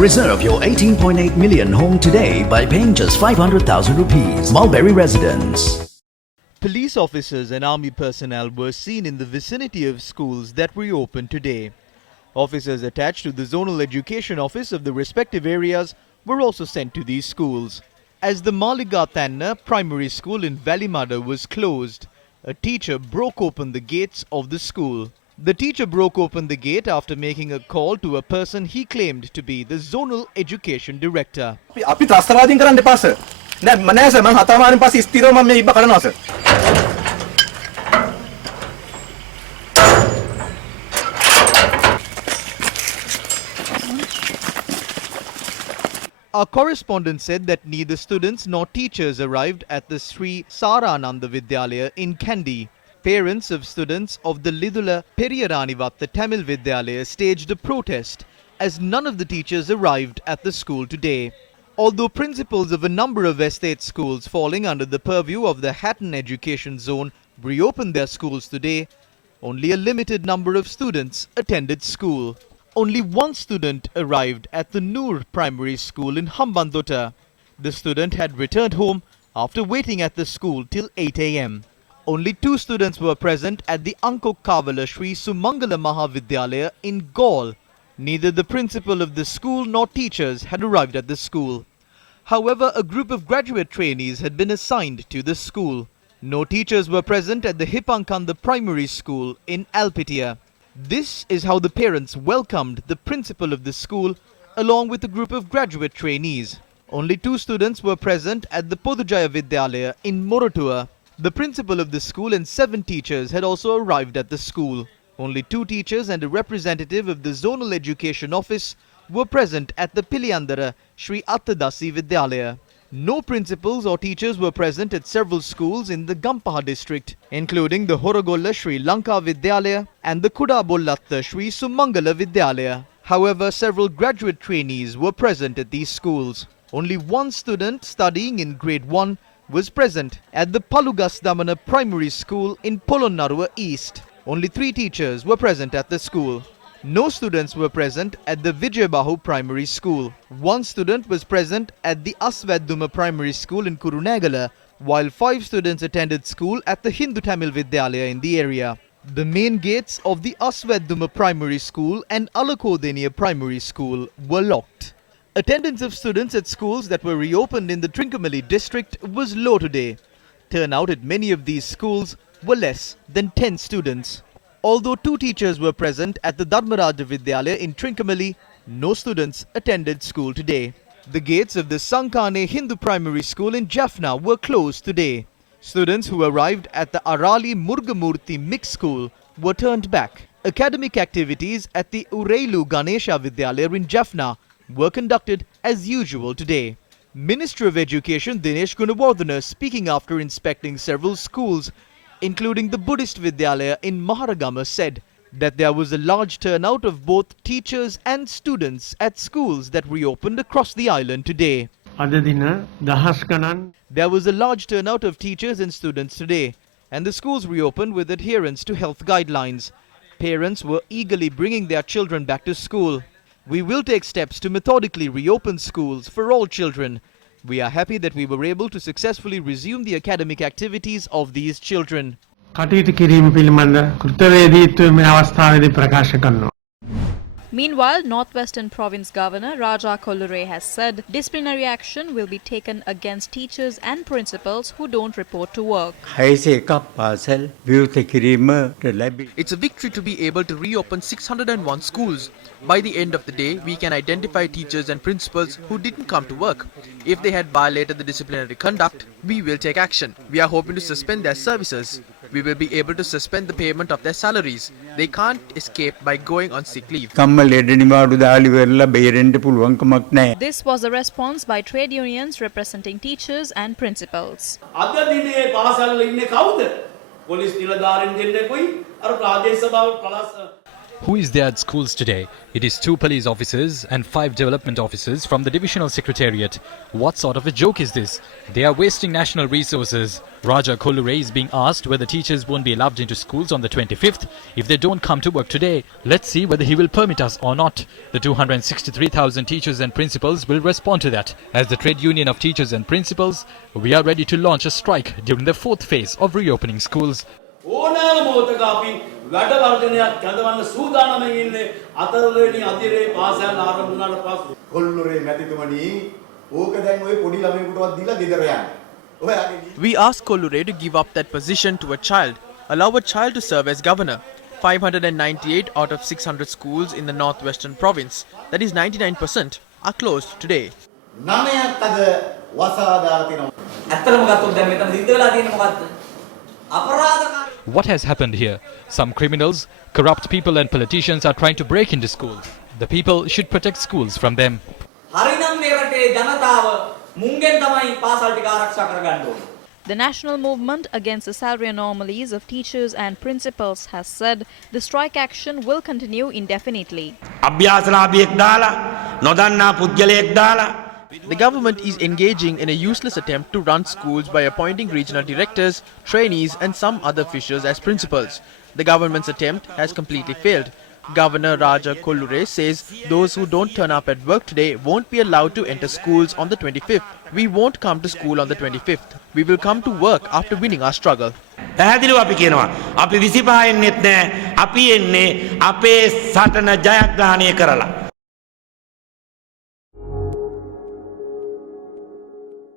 Reserve your 18.8 million home today by paying just 500,000 rupees. Mulberry Residence. Police officers and army personnel were seen in the vicinity of schools that reopened today. Officers attached to the zonal education office of the respective areas were also sent to these schools. As the Maligathanna primary school in Valimada was closed, a teacher broke open the gates of the school. The teacher broke open the gate after making a call to a person he claimed to be the zonal education director. අපි ත්‍රස්තවාදීන් කරන්න එපා sir. නෑ sir මම 7 මාරින් පස්සේ ස්ථිරව මම මේ ඉබ්බ කරනවා sir. Our correspondent said that neither students nor teachers arrived at the Sri Sarananda Vidyalaya in Kandy. Parents of students of the Lidula Periyaranivatta Tamil Vidyalaya staged a protest as none of the teachers arrived at the school today. Although principals of a number of estate schools falling under the purview of the Hatton Education Zone reopened their schools today, only a limited number of students attended school. Only one student arrived at the Noor Primary School in Hambantota. The student had returned home after waiting at the school till 8 a.m. Only 2 students were present at the Ankokavala Sri Sumangala Mahavidyalaya in Gaul. Neither the principal of the school nor teachers had arrived at the school. However, a group of graduate trainees had been assigned to the school. No teachers were present at the Hipankanda Primary School in Alpitia. This is how the parents welcomed the principal of the school along with a group of graduate trainees. Only 2 students were present at the Podujaya Vidyalaya in Morotua. The principal of the school and 7 teachers had also arrived at the school. Only 2 teachers and a representative of the zonal education office were present at the Piliandara Sri Attadasi Vidyalaya. No principals or teachers were present at several schools in the Gampaha district, including the Horogolla Sri Lanka Vidyalaya and the Kudabollatta Sri Sumangala Vidyalaya. However, several graduate trainees were present at these schools. Only one student studying in grade 1 was present at the Palugasdamana Primary School in Polonnarua East. Only 3 teachers were present at the school. No students were present at the Vijayabahu Primary School. 1 student was present at the Aswaduma Primary School in Kurunegala, while 5 students attended school at the Hindu Tamil Vidyalaya in the area. The main gates of the Aswaduma Primary School and Alakodenia Primary School were locked. Attendance of students at schools that were reopened in the Trincomalee district was low today. Turnout at many of these schools were less than 10 students. Although 2 teachers were present at the Dharmaraja Vidyalaya in Trincomalee, no students attended school today. The gates of the Sankane Hindu Primary School in Jaffna were closed today. Students who arrived at the Arali Murgamurthy Mixed School were turned back. Academic activities at the Urailu Ganesha Vidyalaya in Jaffna were conducted as usual today. Minister of Education Dinesh Gunawardena, speaking after inspecting several schools, including the Buddhist Vidyalaya in Maharagama, said that there was a large turnout of both teachers and students at schools that reopened across the island today. There was a large turnout of teachers and students today, and the schools reopened with adherence to health guidelines. Parents were eagerly bringing their children back to school. We will take steps to methodically reopen schools for all children. We are happy that we were able to successfully resume the academic activities of these children. Meanwhile, Northwestern Province Governor Raja Kollure has said disciplinary action will be taken against teachers and principals who don't report to work. It's a victory to be able to reopen 601 schools. By the end of the day, we can identify teachers and principals who didn't come to work. If they had violated the disciplinary conduct, we will take action. We are hoping to suspend their services. We will be able to suspend the payment of their salaries. They can't escape by going on sick leave. This was the response by trade unions representing teachers and principals. Who is there at schools today? It is 2 police officers and 5 development officers from the divisional secretariat. What sort of a joke is this? They are wasting national resources. Raja Kollure is being asked whether teachers won't be allowed into schools on the 25th if they don't come to work today. Let's see whether he will permit us or not. The 263,000 teachers and principals will respond to that. As the trade union of teachers and principals, we are ready to launch a strike during the 4th phase of reopening schools. ඕනෑම මොහොතක අපි වැඩ වර්ධනයක් කැඳවන්න සූදානම්ෙන් ඉන්නේ අතරවැනි අධිරේ පාසල් ආරම්භ වුණාට පස්සේ කොල්ලුරේ මැතිතුමනි ඕක දැන් ඔය පොඩි ළමයෙකුටවත් දීලා ගෙදර යන්න. We asked Kollure to give up that position to a child, allow a child to serve as governor. 598 out of 600 schools in the northwestern province, that is 99%, are closed today. නමයක් අද වසාදා තිනවා. ඇත්තටම ගත්තොත් දැන් මෙතන සිද්ධ වෙලා තියෙන්නේ මොකද්ද? අපරාධකාරී. What has happened here? Some criminals, corrupt people and politicians are trying to break into schools. The people should protect schools from them. හරිනම් මේ රටේ ජනතාව මුංගෙන් තමයි පාසල් ටික ආරක්ෂා කරගන්න ඕනේ. The national movement against the salary anomalies of teachers and principals has said the strike action will continue indefinitely. අභ්‍යාසලාභියෙක් දාලා නොදන්නා පුද්ගලයෙක් දාලා The government is engaging in a useless attempt to run schools by appointing regional directors, trainees and some other officials as principals. The government's attempt has completely failed. Governor Raja Kollure says those who don't turn up at work today won't be allowed to enter schools on the 25th. We won't come to school on the 25th. We will come to work after winning our struggle. පැහැදිලිව අපි කියනවා අපි 25 එන්නෙත් නැහැ අපි එන්නේ අපේ සටන ජයග්‍රහණය කරලා